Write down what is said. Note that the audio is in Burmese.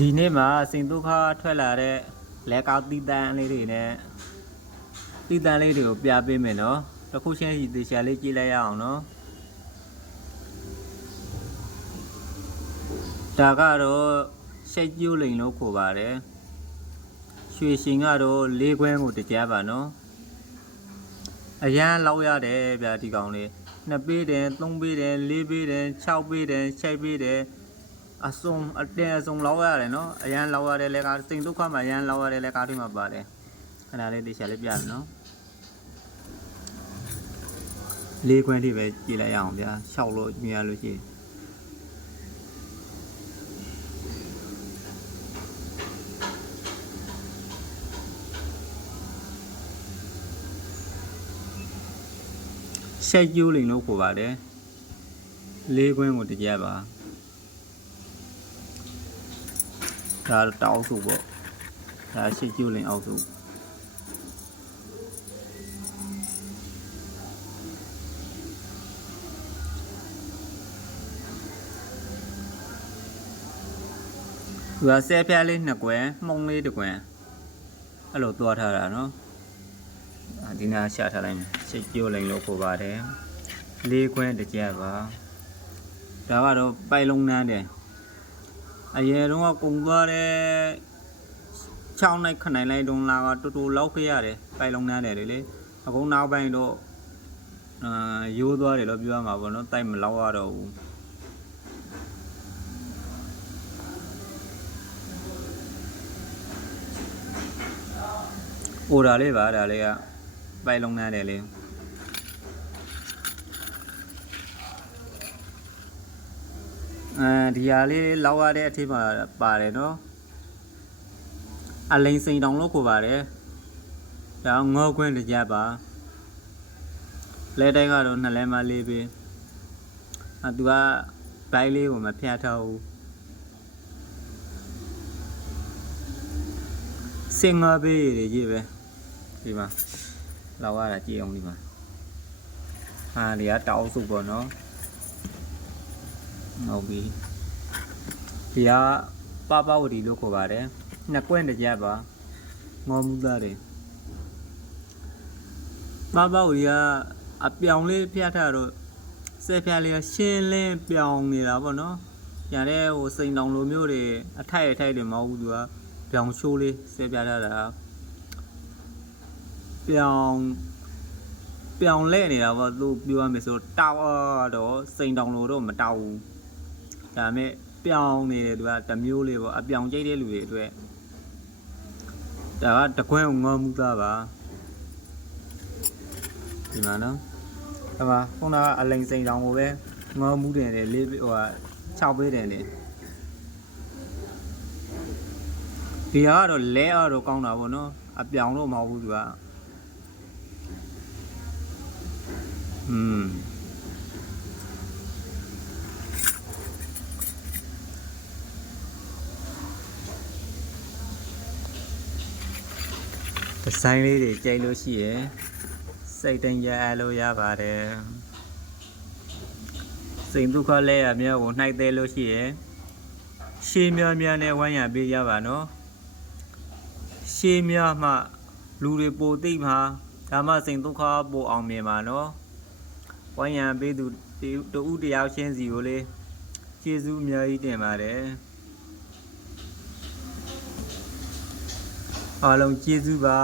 ဒီနေ့မှာစိန်ဒုက္ခထွက်လာတဲ့လက်ကောက်တီးတန်းလေးတွေနဲ့တီးတန်းလေးတွေကိုပြပေးမယ်နော်တစ်ခုချင်းစီသေချာလေးကြည့်လိုက်ရအောင်နော်ဒါကတော့ရှိတ်ကျိုးလိန်လို့ခေါ်ပါတယ်ရွှေရှင်ကတော့၄ခွန်းကိုတကြားပါနော်အရန်လောက်ရတယ်ဗျာဒီကောင်လေး2ပေးတယ်3ပေးတယ်4ပေးတယ်6ပေးတယ်6ပေးတယ်အစုံအတဲအစုံလောက်ရတယ်နော်အရန်လောက်ရတယ်လေကစိန်ဒုက္ခမှာအရန်လောက်ရတယ်လေကားတွေမှာပါတယ်ခဏလေးတေချာလေးပြမယ်နော်၄ခွန်းထိပဲကြည့်လိုက်ရအောင်ဗျာ6လို့မြင်ရလို့ရှိရင်ရှိတ်ကျိုးလိန်လို့ခေါ်ပါတယ်၄ခွန်းကိုတကြပါဒါတောက်စုပေါ့ဒါရှိတ်ကျိုးလိန်အောက်စုသူကဆဲဖျားလေး2ကွယ်မှုံလေး1ကွယ်အဲ့လိုသွားထားတာနော်ဒီနာရှာထားလိုက်မယ်ရှိတ်ကျိုးလိန်လို့ခေါ်ပါတယ်၄ခွန်းတကြပါဒါကတော့ပိုင်လုံးနန်းတယ်အရင်တော့ကုံသွားတဲ့6နိုင်9နိုင်လိုက်တုံးလာကတူတူလောက်ခဲ့ရတယ်ပိုင်လုံးနန်းတယ်လေအခုနောက်ပိုင်းတော့ရိုးသွားတယ်လို့ပြောရမှာပေါ့နော်တိုက်မလောက်ရတော့ဘူးအိုဒါလေးပါဒါလေးကပိုင်လုံးနန်းတယ်လေဒီဟာလေးလောက်ရတဲ့အထိမှာပါတယ်နော်အလိန်စိန်တောင်လို့ခေါ်ပါတယ်ဒါငေါခွင်းတကြပါလဲတိုင်းကတော့2လဲမ4ပေးသူကဘိုင်းလေးကိုမဖြတ်ထားဘူးစင်ငါပေးရကြီးပဲဒီမှာလောက်ရတာကြည့်အောင်ဒီမှာလေကတောက်စုပေါ့နော်ဟုတ်ပြီဒီကပဝတီလို့ခေါ်ပါတယ်2ကွန်းတကြပါငေါမှုသားတယ်ပဝတီကအပြောင်လေးဖျက်ထားတော့ဆဲဖျားလေးကရှင်းလင်းပြောင်နေတာပေါ့နော်ညာတဲ့ဟိုစိန်တောင်လိုမျိုးတွေအထိုက်တွေမဟုတ်ဘူးသူကပြောင်ရှိုးလေးဆဲဖျားထားတာပြောင်လဲနေတာပေါ့သူပြောရမယ်ဆိုတောက်တော့စိန်တောင်လိုတော့မတောက်ဘူးဒါမဲ့ပြောင်းနေတယ်သူကတမျိုးလေးပေါ့အပြောင်ကြိတ်တဲ့လူတွေအတွက်ဒါကတကွန်းငေါမှုသားပါဒီမှာနော်ဟိုခုနကအလိန်စိန်တောင်ကိုပဲငေါမှုတယ်လေဟို6ပေးတယ်လေဒီကတော့လဲအားတော့ကောင်းတာပေါ့နော်အပြောင်တော့မဟုတ်ဘူးသူကဒီဇိုင်းလေးတွေကြိုက်လို့ရှိရင်စိတ်တိုင်းရလို့ရပါတယ်စိန်ဒုက္ခလဲရမြောက်ကိုနှိုက်သေးလို့ရှိရင်ရှေးများနဲ့ဝိုင်းရပေးရပါနော်ရှေးများမှလူတွေပိုသိမှာဒါမှစိန်ဒုက္ခပိုအောင်မြင်ပါနော်ဝိုင်းရပေးသူတူဦးတယောက်ချင်းစီကိုလေကျေးဇူးအများကြီးတင်ပါတယ်အားလုံးကျေးဇူးပါ